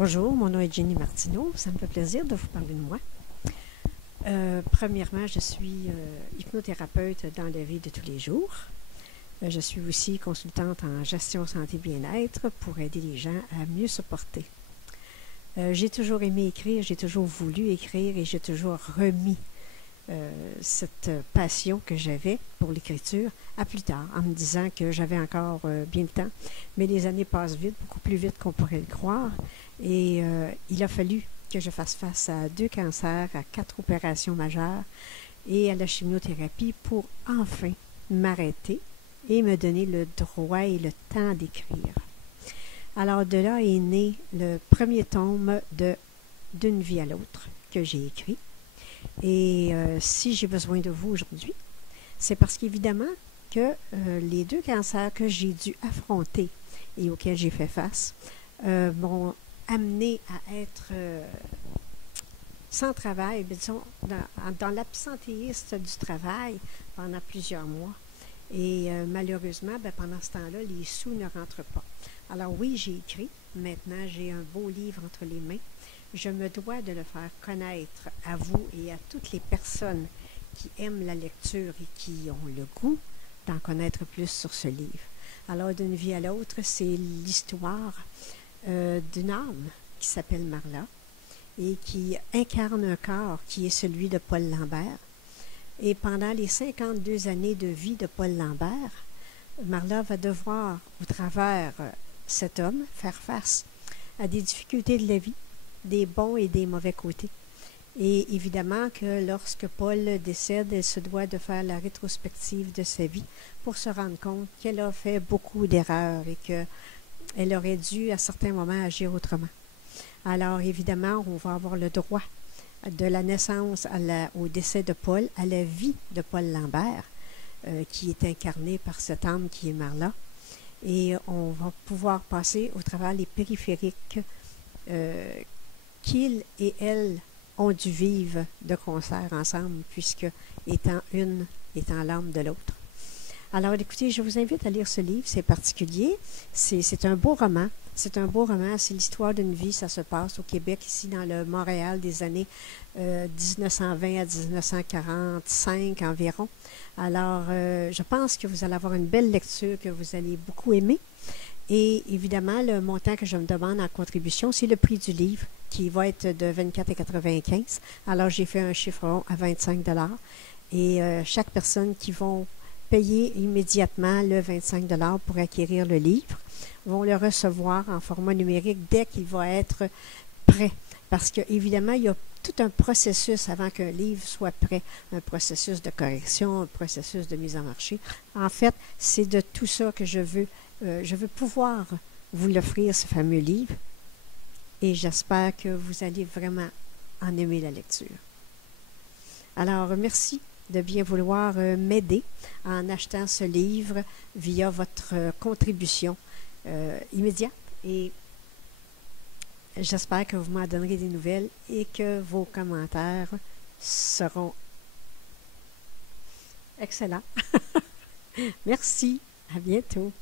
Bonjour, mon nom est Jenny Martineau. Ça me fait plaisir de vous parler de moi. Premièrement, je suis hypnothérapeute dans la vie de tous les jours. Je suis aussi consultante en gestion santé bien-être pour aider les gens à mieux se porter. J'ai toujours aimé écrire, j'ai toujours voulu écrire et j'ai toujours remis cette passion que j'avais pour l'écriture à plus tard, en me disant que j'avais encore bien le temps. Mais les années passent vite, beaucoup plus vite qu'on pourrait le croire. Et il a fallu que je fasse face à 2 cancers, à 4 opérations majeures et à la chimiothérapie pour enfin m'arrêter et me donner le droit et le temps d'écrire. Alors de là est né le premier tome de D'une vie à l'autre que j'ai écrit. Et si j'ai besoin de vous aujourd'hui, c'est parce qu'évidemment que les 2 cancers que j'ai dû affronter et auxquels j'ai fait face m'ont amené à être sans travail, disons, dans l'absentéisme du travail pendant plusieurs mois. Et malheureusement, pendant ce temps-là, les sous ne rentrent pas. Alors oui, j'ai écrit. Maintenant, j'ai un beau livre entre les mains. Je me dois de le faire connaître à vous et à toutes les personnes qui aiment la lecture et qui ont le goût d'en connaître plus sur ce livre. Alors, D'une vie à l'autre, c'est l'histoire d'une âme qui s'appelle Marla et qui incarne un corps qui est celui de Paul Lambert. Et pendant les 52 années de vie de Paul Lambert, Marla va devoir, au travers cet homme, faire face à des difficultés de la vie, des bons et des mauvais côtés. Et évidemment que lorsque Paul décède, elle se doit de faire la rétrospective de sa vie pour se rendre compte qu'elle a fait beaucoup d'erreurs et qu'elle aurait dû à certains moments agir autrement. Alors évidemment, on va avoir le droit de la naissance au décès de Paul à la vie de Paul Lambert, qui est incarné par cette âme qui est Marla. Et on va pouvoir passer au travers les périphériques qu'il et elle ont dû vivre de concert ensemble, puisque étant une, étant l'âme de l'autre. Alors écoutez, je vous invite à lire ce livre, c'est particulier, c'est un beau roman. C'est un beau roman, c'est l'histoire d'une vie, ça se passe au Québec, ici dans le Montréal des années 1920 à 1945 environ. Alors, je pense que vous allez avoir une belle lecture que vous allez beaucoup aimer. Et évidemment, le montant que je me demande en contribution, c'est le prix du livre qui va être de 24,95 $. Alors, j'ai fait un chiffron à 25 $. Et chaque personne qui vont payer immédiatement le 25 $ pour acquérir le livre vont le recevoir en format numérique dès qu'il va être prêt. Parce qu'évidemment, il y a tout un processus avant qu'un livre soit prêt, un processus de correction, un processus de mise en marché. En fait, c'est de tout ça que je veux pouvoir vous l'offrir, ce fameux livre, et j'espère que vous allez vraiment en aimer la lecture. Alors, merci de bien vouloir m'aider en achetant ce livre via votre contribution immédiate, et j'espère que vous m'en donnerez des nouvelles et que vos commentaires seront excellents. Merci, à bientôt.